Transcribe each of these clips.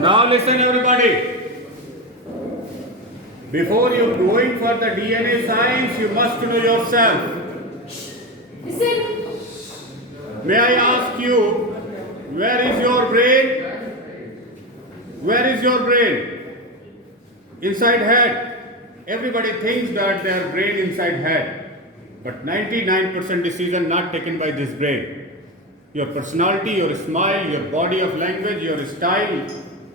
Now listen everybody. Before you going for the DNA science, you must know yourself. Listen. May I ask you, where is your brain? Where is your brain? Inside head. Everybody thinks that their brain inside head. But 99% decision not taken by this brain. Your personality, your smile, your body of language, your style,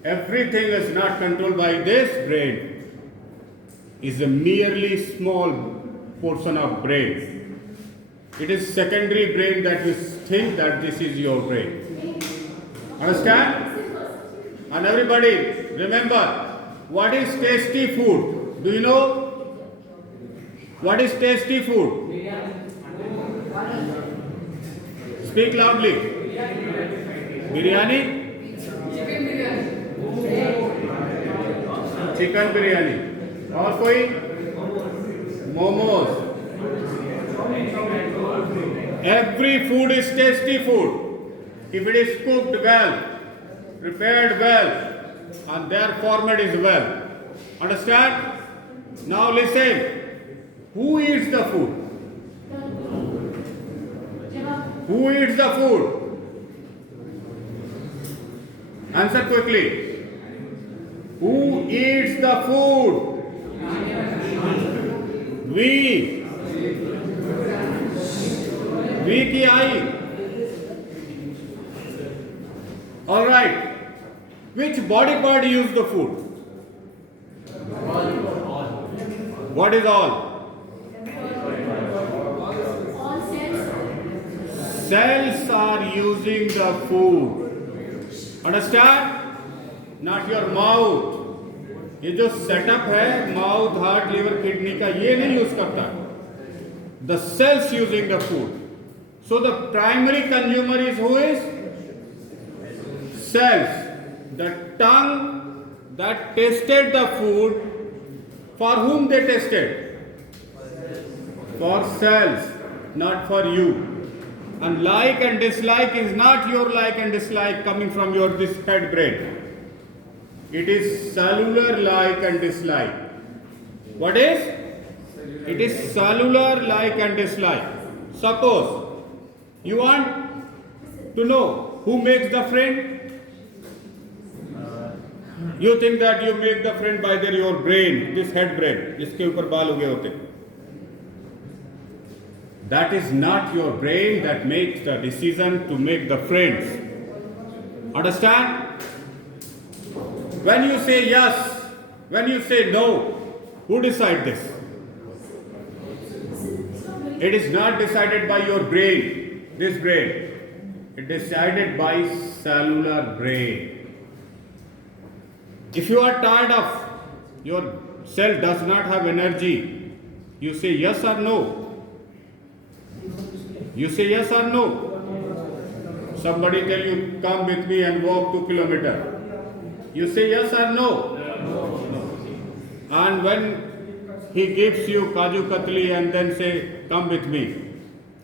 everything is not controlled by this brain. Is a merely small portion of brain. It is secondary brain that we think that this is your brain. Understand? And everybody, remember, what is tasty food? Do you know? What is tasty food? Speak loudly. Biryani? Chicken biryani. और कोई? Momos. Every food is tasty food if it is cooked well, prepared well, and their format is well. Understand? Now listen. Who eats the food? Who eats the food? Answer quickly. Who eats the food? We. We की आई. All right. Which body part use the food? What is all? Cells are using the food. Understand? Not your mouth. ये जो setup है mouth, heart, liver, kidney का, ये नहीं use करता. The cells using the food. So the primary consumer is who is? Cells. The tongue that tasted the food, for whom they tasted? For cells, not for you. And like and dislike is not your like and dislike coming from your this head brain. It is cellular like and dislike. What is? It is cellular like and dislike. Suppose you want to know who makes the friend. You think that you make the friend by your brain, this head brain, जिसके ऊपर बाल उगे होते. That is not your brain that makes the decision to make the friends. Understand? When you say yes, when you say no, who decides this? It is not decided by your brain, this brain. It is decided by cellular brain. If you are tired of, your cell does not have energy, you say yes or no. You say yes or no. Somebody tell you, come with me and walk 2 kilometers. You say yes or no. And when he gives you Kaju Katli and then say, come with me,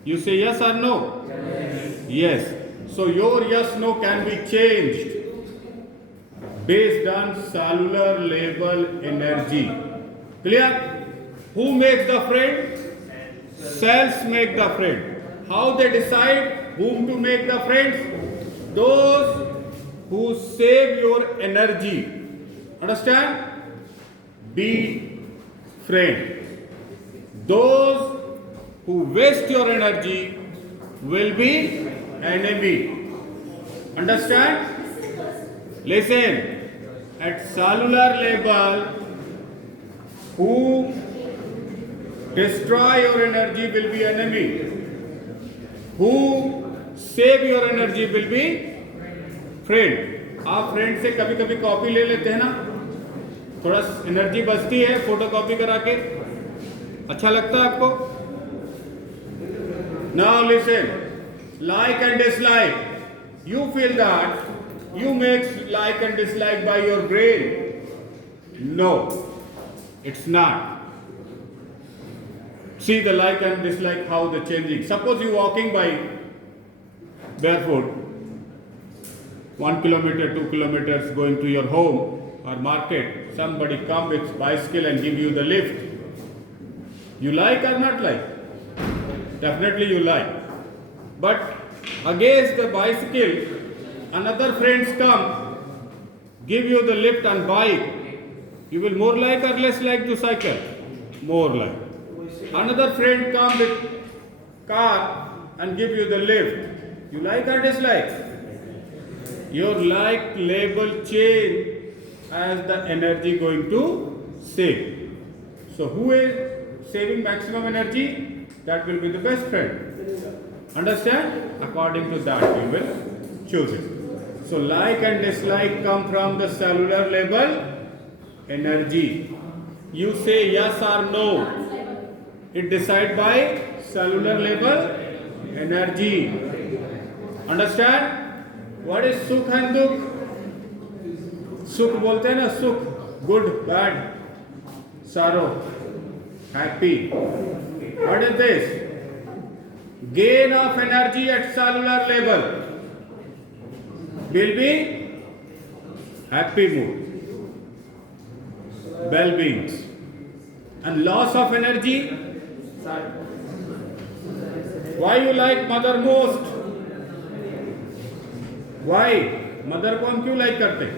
you say yes or no? Yes. So your yes no can be changed based on cellular level energy. Clear? Who makes the friend? Cells make the friend. How they decide whom to make the friends? Those who save your energy. Understand? Be friend. Those who waste your energy will be enemy. Understand? Listen. At cellular level, who destroy your energy will be enemy. Who save your energy will be friend. आप friend से कभी कभी copy ले लेते हैं ना, थोड़ा energy बचती है फोटो कॉपी करा के, अच्छा लगता है आपको. Now listen. Like and dislike, you feel that you make like and dislike by your brain. No, it's not. See the like and dislike, how they're changing. Suppose you walking by barefoot. 1 kilometer, 2 kilometers going to your home or market, somebody come with bicycle and give you the lift. You like or not like? Definitely you like. But against the bicycle, another friends come, give you the lift and bike. You will more like or less like to cycle? More like. Another friend come with car and give you the lift. You like or dislike? Your like label change as the energy going to save. So who is saving maximum energy? That will be the best friend. Understand? According to that you will choose it. So like and dislike come from the cellular level energy. You say yes or no. It decide by cellular level energy. Understand? What is sukh and dukh? Sukh बोलते हैं ना, सुख, good, bad, sorrow, happy. What is this? Gain of energy at cellular level will be happy mood, well-being, and loss of energy. Why you like mother most? Why? Mother को हम क्यों like करते हैं?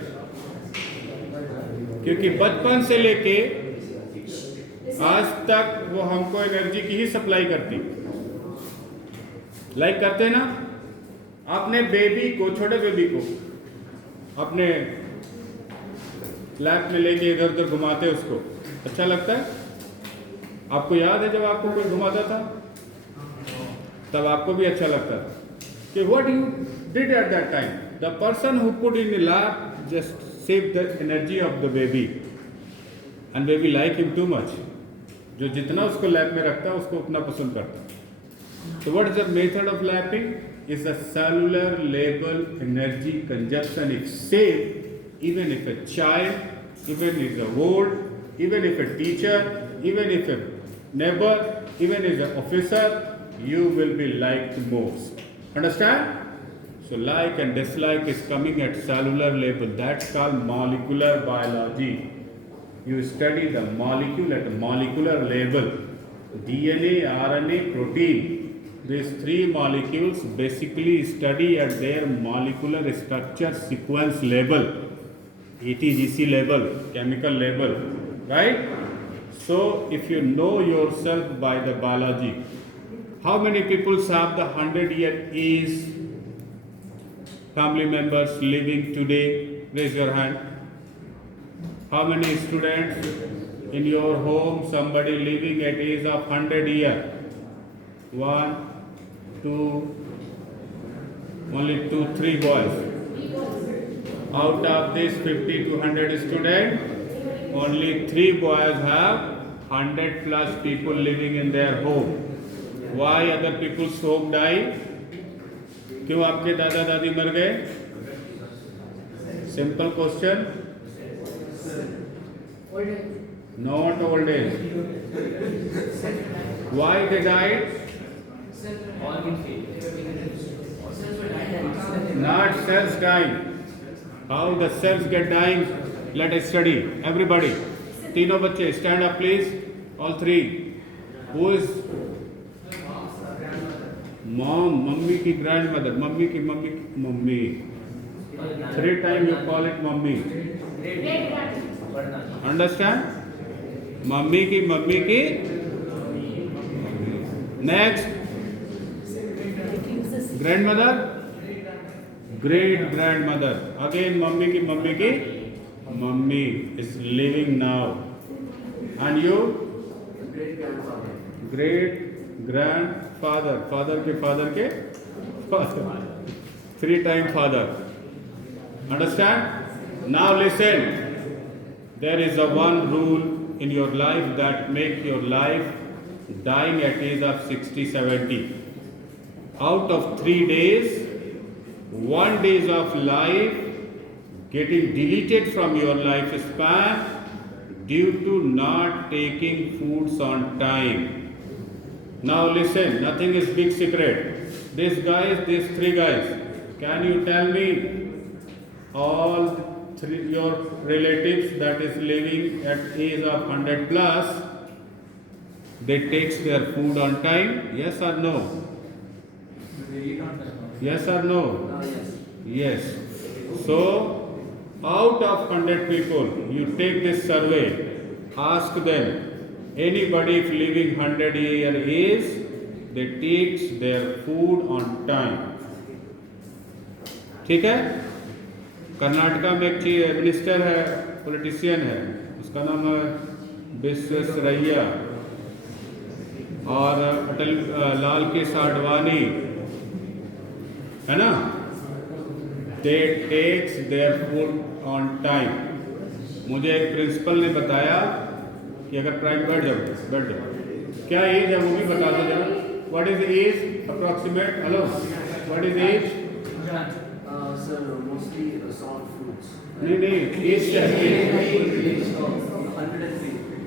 क्योंकि बचपन से लेके आज तक वो हमको एनर्जी की ही सप्लाई करती। लाइक करते हैं ना? आपने बेबी को, छोटे बेबी को अपने लैप में लेके इधर उधर घुमाते उसको, अच्छा लगता है? आपको याद है जब आपको कोई घुमाता था तब आपको भी अच्छा लगता था कि what you did at that time? The person who put in the lap just saved the energy of the baby and baby like him too much. जो जितना उसको लैप में रखता है उसको उतना पसंद करता है. So what is the method of lapping? Is the cellular level energy consumption is same even if a child, even if a old, even if a teacher, even if a neighbor, even if an officer, you will be liked most. Understand? So like and dislike is coming at cellular level. That's called molecular biology. You study the molecule at a molecular level. DNA, RNA, protein. These three molecules basically study at their molecular structure sequence level. ATGC level, chemical level. Right? So if you know yourself by the biology, how many people have the 100-year age family members living today? Raise your hand. How many students in your home, somebody living at age of 100 years? 1, 2, only 2, 3 boys. Out of this 50 to 100 students, only 3 boys have 100 plus people living in their home. Why other people's home die? क्यों आपके दादा दादी मर गए? Simple question. Not old age. Why they died? Not cells dying. How the cells get dying? Let us study. Everybody. तीनों बच्चे stand up please. All three. Who is mom? Mummy की grandmother. Mummy की mummy. 3 times you call it mummy. Understand? Mummy की. Next. Grandmother. Great grandmother. Again mummy की mummy is living now. And you? Great grandfather. Father के father. 3 times father. Understand? Now listen. There is a one rule in your life that make your life dying at age of 60, 70. Out of 3 days, 1 day of life getting deleted from your lifespan due to not taking foods on time. Now listen, nothing is big secret. These 3 guys, can you tell me all your relatives that is living at age of 100 plus, they takes their food on time? Yes or no? Yes or no? Yes. So, out of 100 people, you take this survey, ask them, anybody if living 100-year age, they takes their food on time. ठीक है? कर्नाटका में एक चीज minister है, politician है, उसका नाम है विश्वेश्वरैया, और अटल लाल के साडवानी है ना, they take their food on time. मुझे एक प्रिंसिपल ने बताया कि अगर प्राइम बैठ जाओ, क्या एज है वो भी बता दो जरा. What is age approximate? Hello, what is age? Sir, mostly salt foods. नहीं, एज क्या है?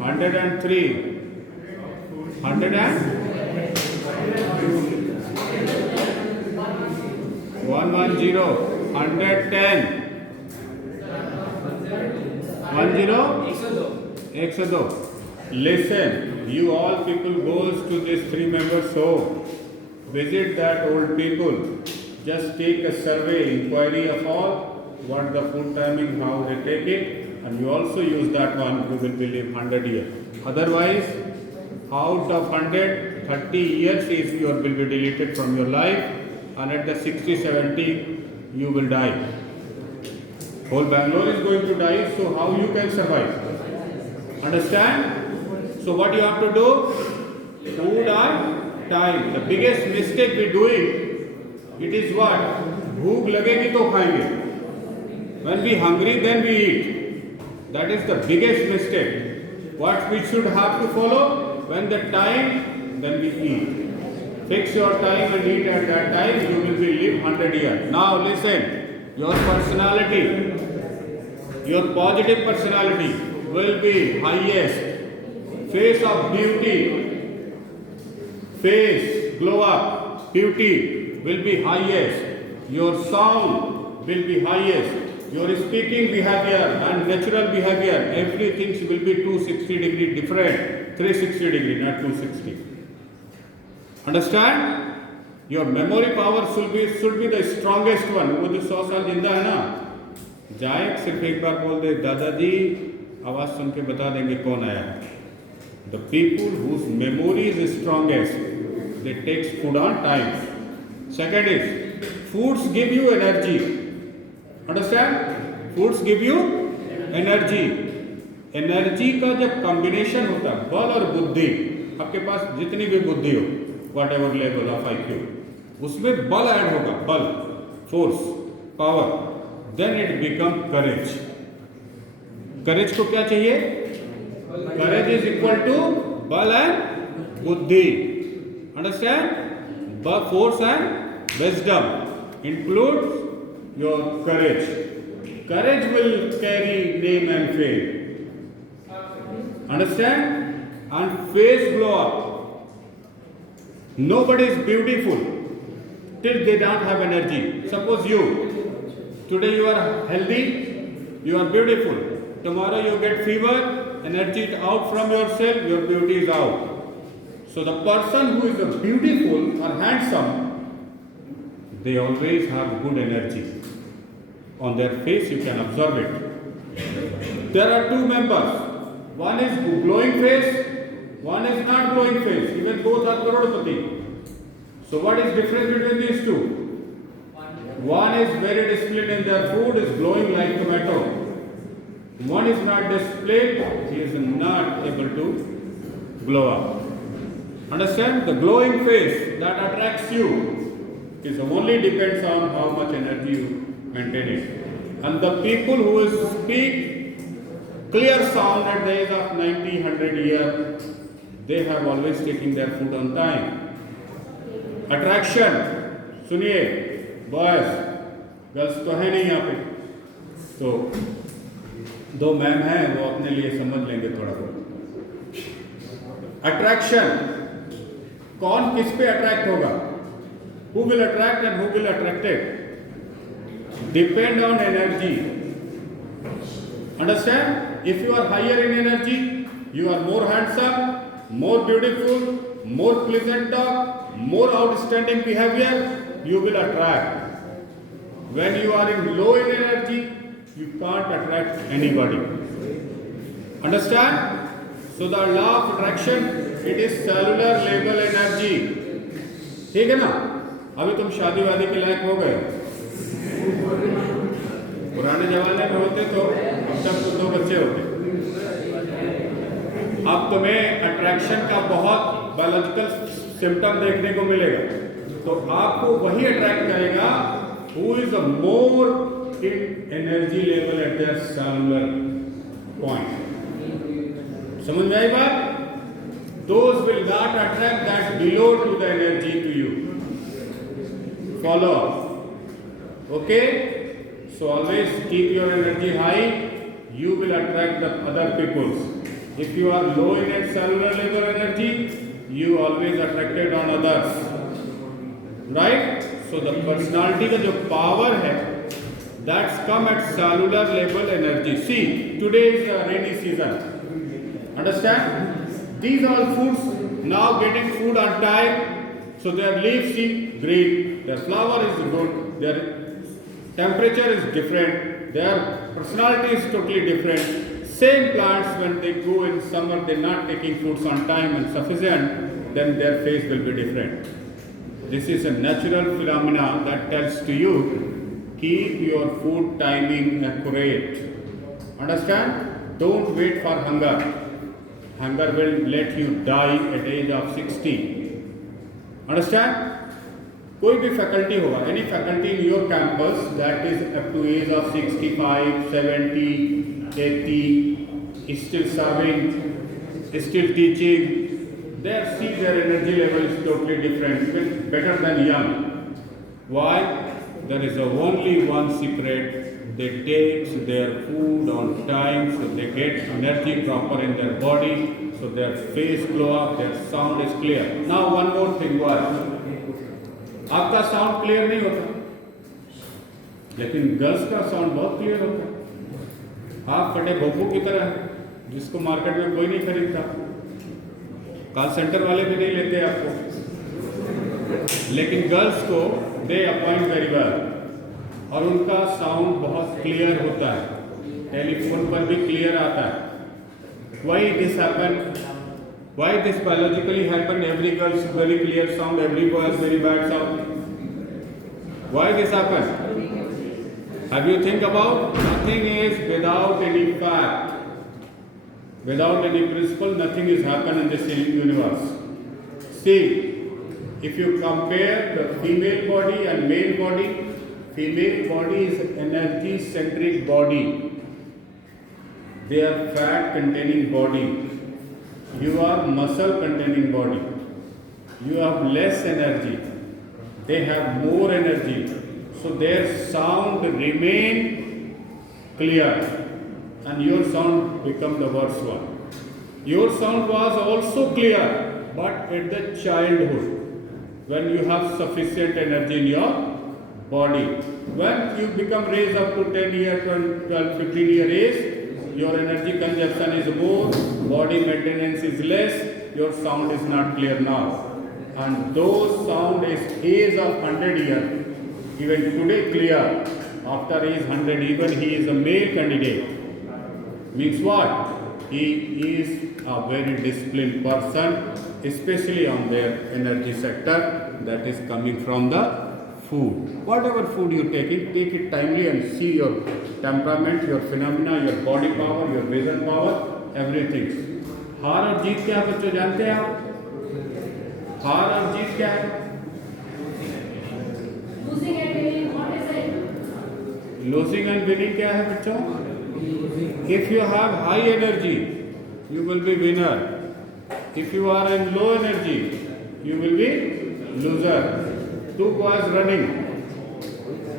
103. 102. Listen, you all people goes to this 3 members home. Visit that old people. Just take a survey, inquiry of all, what the food timing, how they take it, and you also use that one, you will live 100 years. Otherwise, out of 100, 30 years is will be deleted from your life, and at the 60, 70, you will die. Whole Bangalore is going to die, so how you can survive? Understand? So what you have to do? Food on time. The biggest mistake we doing, it is what? भूख लगेगी तो खाएंगे. When we hungry, then we eat. That is the biggest mistake. What we should have to follow? When the time, then we eat. Fix your time and eat at that time. You will be live 100 years. Now listen. Your personality, your positive personality will be highest. Face of beauty, face glow up, beauty will be highest. Your sound will be highest. Your speaking behavior and natural behavior, everything will be 260 degree different. 360 degree, not 260. Understand? Your memory power should be the strongest one. वो जो 100 साल जिंदा है ना, जाए सिर्फ एक बार बोल दे दादाजी, आवाज सुन के बता देंगे कौन आया. The people whose memory is strongest, they takes food on time. Second is, foods give you energy. Understand? Foods give you energy. Energy का जब कॉम्बिनेशन होता है बल और बुद्धि, आपके पास जितनी भी बुद्धि हो, whatever level of IQ, उसमें बल ऐड होगा, बल, force, power, then it become courage. Courage को क्या चाहिए? करेज इज इक्वल टू बल एंड बुद्धि. Understand? Force and wisdom includes your courage. Courage will carry name and fame. Understand? And face glow up. Nobody is beautiful till they don't have energy. Suppose today you are healthy, you are beautiful. Tomorrow you get fever, energy is out from yourself, your beauty is out. So the person who is beautiful or handsome, they always have good energy. On their face you can observe it. There are 2 members. One is glowing face, one is not glowing face. Even both are crorepati. So what is difference between these two? One is very disciplined in their food, is glowing like tomato. One is not disciplined, he is not able to glow up. Understand? The glowing face that attracts you is only depends on how much energy you maintain it. And the people who speak clear sound at the age of 90, 100 years, they have always taken their food on time. Attraction, सुनिए, boys, girls तो है नहीं यहाँ पे, तो 2 ma'am हैं, वो अपने लिए समझ लेंगे थोड़ा बहुत. Attraction, कौन किस पे अट्रैक्ट होगा? Who will attract and who will attracted? depend on energy. Understand? If you are higher in energy, you are more handsome, more beautiful, more pleasant talk, more outstanding behavior, you will attract. When you are in low in energy, you can't attract anybody. Understand? So the law of attraction, it is cellular level energy. ठीक है ना? अभी तुम शादी वादी के लायक हो गए। पुराने जमाने में होते तो अब तक तो 2 बच्चे होते। अब तुम्हें अट्रैक्शन का बहुत बायोलॉजिकल सिम्टम देखने को मिलेगा, तो आपको वही अट्रैक्ट करेगा who is a more in energy level at their cellular point. समझ में आई बात? Those will not attract that below to the energy to you. Follow. Okay? So always keep your energy high. You will attract the other peoples. If you are low in at cellular level energy, you always attracted on others. Right? So the personality का जो power है, that's come at cellular level energy. See, today is the rainy season. Understand? These are foods now getting food on time, so their leaves see green, their flower is good, their temperature is different, their personality is totally different. Same plants, when they go in summer, they're not taking foods on time and sufficient, then their face will be different. This is a natural phenomena that tells to you, keep your food timing accurate. Understand? Don't wait for hunger. Hunger will let you die at age of 60. Understand? कोई भी faculty होगा, any faculty in your campus that is up to age of 65, 70, 80, is still serving, is still teaching, their energy level is totally different, better than young. Why? There is only one secret. They take their food on time, so they get energy proper in their body, so their face glow up, their sound is clear. Now one more thing was, आपका sound clear नहीं होता, लेकिन girls का sound बहुत clear होता है। आप फटे भोपू की तरह, जिसको मार्केट में कोई नहीं खरीदता, कॉल सेंटर वाले भी नहीं लेते आपको, लेकिन गर्ल्स को दे अपॉइंट वेरी वेल, और उनका साउंड बहुत क्लियर होता है, टेलीफोन पर भी क्लियर आता है। Why this happen? Why this biologically happen? Every girl is very clear sound, every boy has very bad sound. Why this happen? Have you think about? Nothing is without any fact, without any principle. Nothing is happen in this universe. See, if you compare the female body and male body, female body is energy centric body. They are fat containing body. You are muscle containing body. You have less energy. They have more energy. So their sound remain clear and your sound become the worst one. Your sound was also clear, but at the childhood, when you have sufficient energy in your body. When you become raised up to 10 year, 12, 15 year age, your energy consumption is more, body maintenance is less, your sound is not clear now. And those sound is age of 100 years, even today clear, after age 100, even he is a male candidate. Means what? He is a very disciplined person, especially on their energy sector, that is coming from the food. Whatever food you take it timely and see your temperament, your phenomena, your body power, your vision power, everything. हार और जीत क्या है बच्चों, जानते हैं आप? हार और जीत क्या है? Losing and winning, what is it? Losing and winning क्या है बच्चों? If you have high energy, you will be winner. If you are in low energy, you will be loser. Two boys running,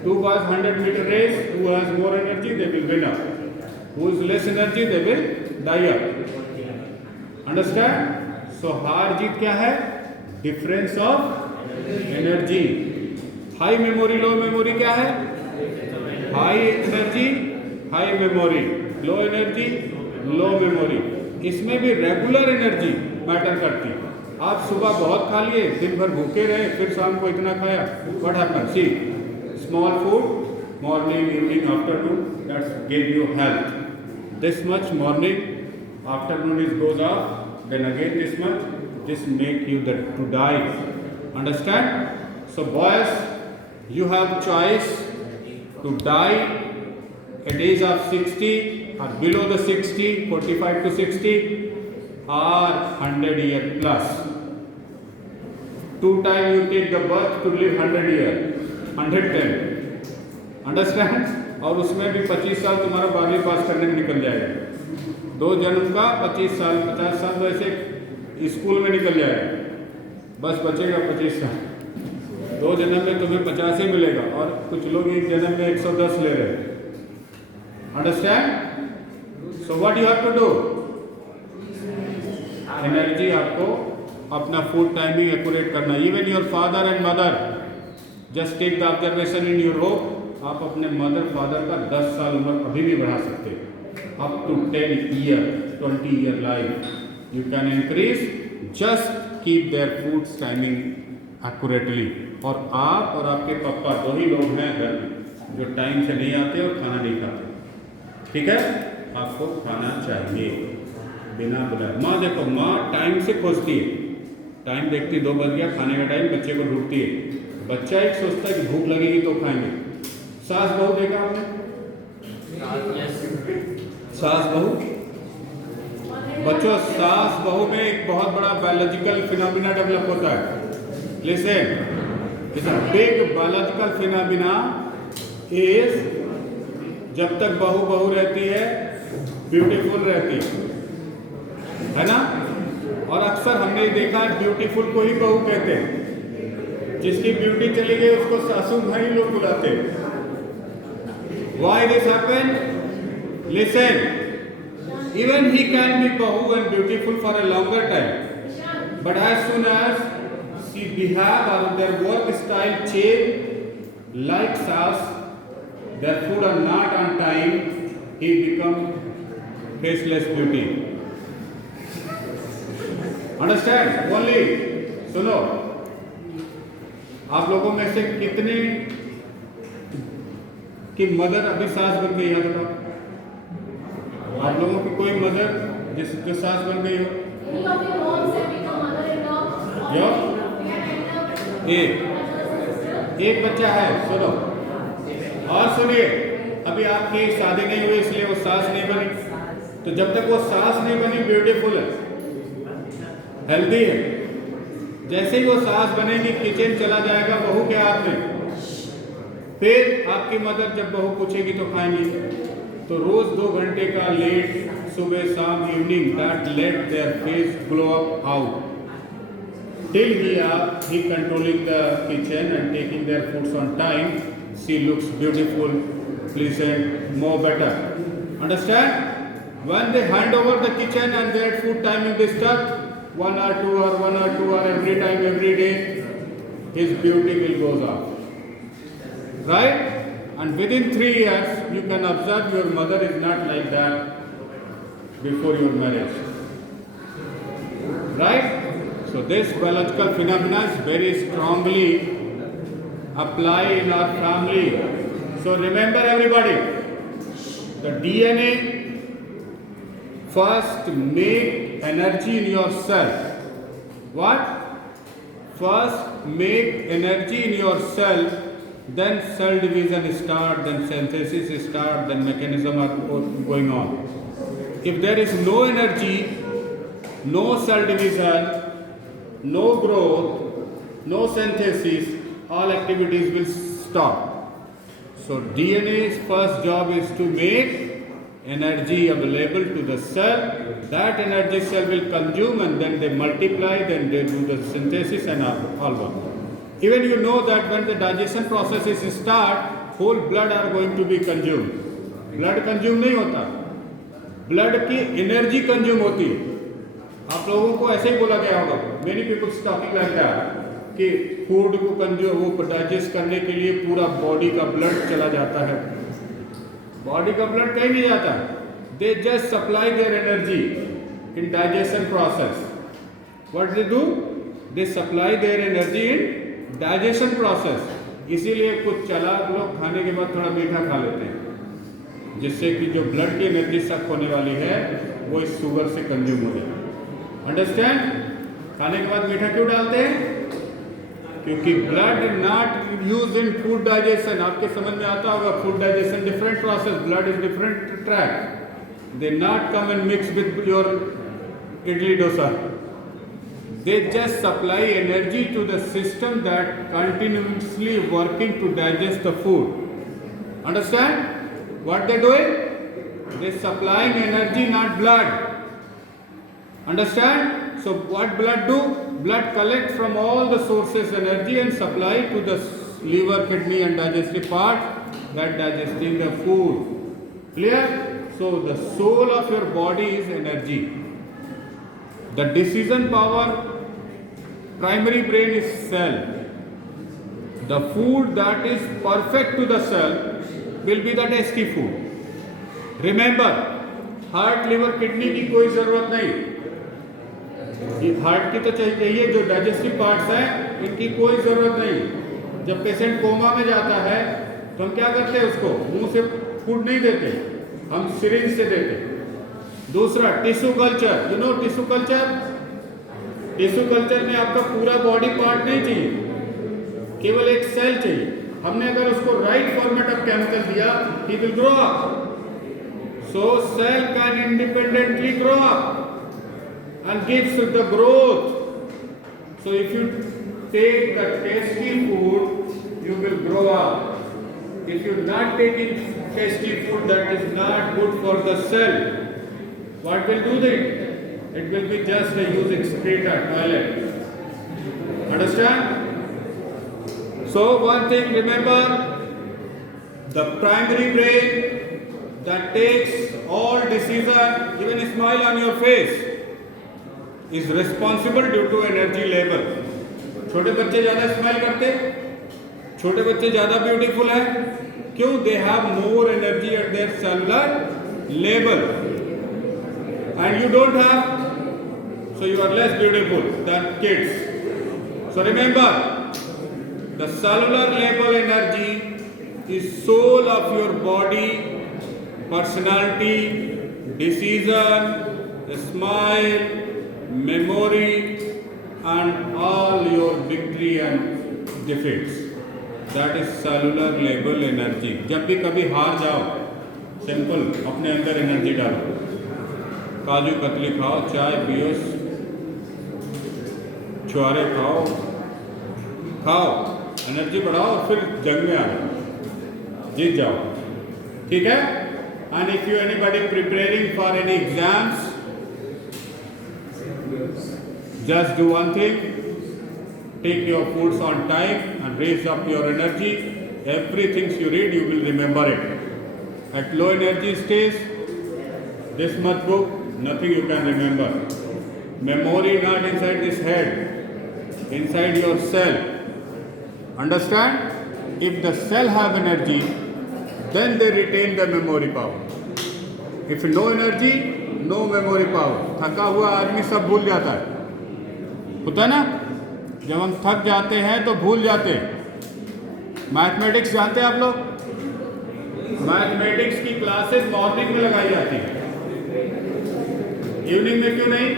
two boys 100-meter race, who has more energy, they will win up. Who is less energy, they will die up. Understand? So हार जीत क्या है? Difference of energy. High memory, low memory क्या है? High energy high memory, low energy low memory. इसमें भी regular energy matter करती है। आप सुबह बहुत खा लिए, दिन भर भूखे रहे, फिर शाम को इतना खाया, what happen? See small food morning evening afternoon, that's give you health. This much morning, afternoon is goes off, then again this much, this make you to die. Understand? So boys, you have choice to die at age of 60 or below the 60, 45 to 60 or 100 year plus. 2 times you take the birth to live 100 year, 110. Understand? और उसमें भी 25 साल तुम्हारा 12वीं पास करने में निकल जाएगा। 2 जन्म का 25 साल, 50 साल तो ऐसे स्कूल में निकल जाएगा, बस बचेगा 25 साल। 2 जन्म में तुम्हें 50 ही मिलेगा और कुछ लोग एक जन्म में 110 ले रहे हैं। Understand? So what you have to do? Energy आपको अपना फूड टाइमिंग एक्यूरेट करना। Even your father and mother, just take the observation in your home. आप अपने मदर फादर का 10 साल उम्र अभी भी बढ़ा सकते हैं। Up to 10 year, 20 year life, you can increase. Just keep their food timing accurately. और आप और आपके पापा 2 ही लोग हैं घर में जो टाइम से नहीं आते और खाना नहीं खाते। ठीक है? आपको खाना चाहिए बिना बुलाए। माँ देखो, माँ टाइम से खोजती है, टाइम देखती 2 बज गया, खाने का टाइम, बच्चे को ढूंढती है। बच्चा एक सोचता है कि भूख लगेगी तो खाएंगे। सास बहू देखा आपने? सास बहू, बच्चों सास बहू में एक बहुत बड़ा बायोलॉजिकल फिनोमिना डेवलप होता है। Listen, it's a big biological phenomena is, जब तक बहू बहू रहती है ब्यूटीफुल रहती है ना? और अक्सर हमने देखा है ब्यूटीफुल को ही बहू कहते हैं। जिसकी ब्यूटी चली गई उसको सासू भाई लोग बुलाते हैं। Why this happened? Listen, even he can be bahu and beautiful for a longer time, but as soon as she behave or their work style change, like sas, their food are not on time, he become faceless beauty. Understand? Only सुनो, आप लोगों में से कितने की mother अभी सास बन गई है? बताओ, आप लोगों की कोई मदर जो सास बन गई हो? एक बच्चा है, सुनो और सुनिए। अभी आपकी शादी नहीं हुई इसलिए वो सास नहीं बनी, तो जब तक वो सास नहीं बनी ब्यूटीफुल है, हेल्दी है। जैसे ही वो सास बनेगी किचन चला जाएगा बहू के हाथ में, फिर आपकी मदर जब बहू पूछेगी तो खाएंगी। तो रोज 2 घंटे का लेट, सुबह शाम evening, that let their face glow up out till he controlling the kitchen and taking their foods on time. She looks beautiful, pleasant, more better. Understand? When they hand over the kitchen and their food timing they stuck 1 or 2 or 1 or 2 or every time every day, his beauty will goes up. Right? And within 3 years, you can observe your mother is not like that before your marriage. Right? So this biological phenomena is very strongly applied in our family. So remember everybody, the DNA first make energy in your cell. What? First make energy in your cell. Then cell division start, then synthesis start, then mechanism are going on. If there is no energy, no cell division, no growth, no synthesis, all activities will stop. So DNA's first job is to make energy available to the cell. That energy cell will consume and then they multiply, then they do the synthesis and all work. Even you know that when the digestion processes start, whole blood are going to be consumed. Blood consume नहीं होता, blood की energy consume होती है। आप लोगों को ऐसे ही बोला गया होगा, many people talking like that, कि फूड को कंज्यूम वो डाइजेस्ट करने के लिए पूरा बॉडी का ब्लड चला जाता है बॉडी का ब्लड कहीं नहीं जाता, they just supply their energy in digestion process. What they do? They supply their energy in digestion process. इसीलिए कुछ चालाक लोग खाने के बाद थोड़ा मीठा खा लेते हैं, जिससे कि जो ब्लड की एनर्जी सक होने वाली है वो इस शुगर से कंज्यूम हो जाए. अंडरस्टैंड? खाने के बाद मीठा क्यों डालते हैं? क्योंकि blood not use in food digestion. आपके समझ में आता होगा, food digestion different process, blood is different track. They not come and mix with your idli dosa. They just supply energy to the system that continuously working to digest the food. Understand? What they doing? They supplying energy, not blood. Understand? So what blood do? Blood collect from all the sources energy and supply to the liver, kidney and digestive part that digesting the food. Clear? So the soul of your body is energy. The decision power, primary brain is cell. The food that is perfect to the cell will be the tasty food. Remember, heart liver kidney की कोई जरूरत नहीं. ये heart की तो चाहिए, जो digestive parts हैं इनकी कोई जरूरत नहीं. जब पेशेंट कोमा में जाता है तो हम क्या करते हैं, उसको मुंह से फूड नहीं देते, हम सिरिंज से देते. दूसरा, tissue culture. You know tissue culture? Tissue culture में आपका पूरा बॉडी पार्ट नहीं चाहिए, केवल एक सेल चाहिए. हमने अगर उसको राइट फॉर्मेट ऑफ केमिकल दिया, he will grow up. So cell can independently grow up and gives the growth. So if you take the tasty food, you will grow up. If you not taking tasty food that is not good for the cell, what will do it? It will be just a use excreta, toilet. Understand? So one thing remember, the primary brain that takes all decision, even a smile on your face, is responsible due to energy level. छोटे बच्चे ज्यादा smile करते, छोटे बच्चे ज्यादा beautiful है. क्यों? They have more energy at there cellular level and you don't have, so you are less beautiful than kids. So remember, the cellular level energy is soul of your body, personality, decision, smile, memory and all your victory and defeats. That is cellular level energy. जब भी कभी हार जाओ, simple अपने अंदर energy डालो. काजू कतली खाओ, चाय पियो, छुआरे खाओ, एनर्जी बढ़ाओ, फिर जंग में आ जाओ, जीत जाओ. ठीक है? And if you anybody preparing for any exams, just do one thing, take your foods on time and raise up your energy. Everything you read, you will remember it. At low energy stage, this much book, nothing you can remember. Memory not inside this head, inside your cell. Understand? If the cell have energy, then they retain the memory power. If no energy, no memory power. थका हुआ आदमी सब भूल जाता है. होता है ना, जब हम थक जाते हैं तो भूल जाते हैं. मैथमेटिक्स जानते हैं आप लोग? मैथमेटिक्स की क्लासेस मॉर्निंग में लगाई जाती है, इवनिंग में क्यों नहीं?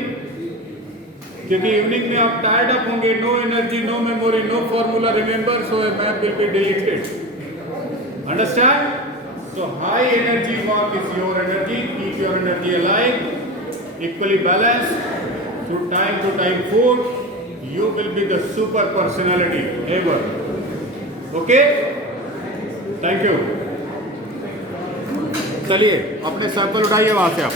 क्योंकि इवनिंग में आप टायर्ड अप होंगे, no energy, no memory, no formula remember, so math will be deleted. Understand? So high energy work is your energy. Keep your energy alive, equally balanced through time to time food. You will be the super personality ever. Okay? Thank you. चलिए अपने sample उठाइए वहां से आप.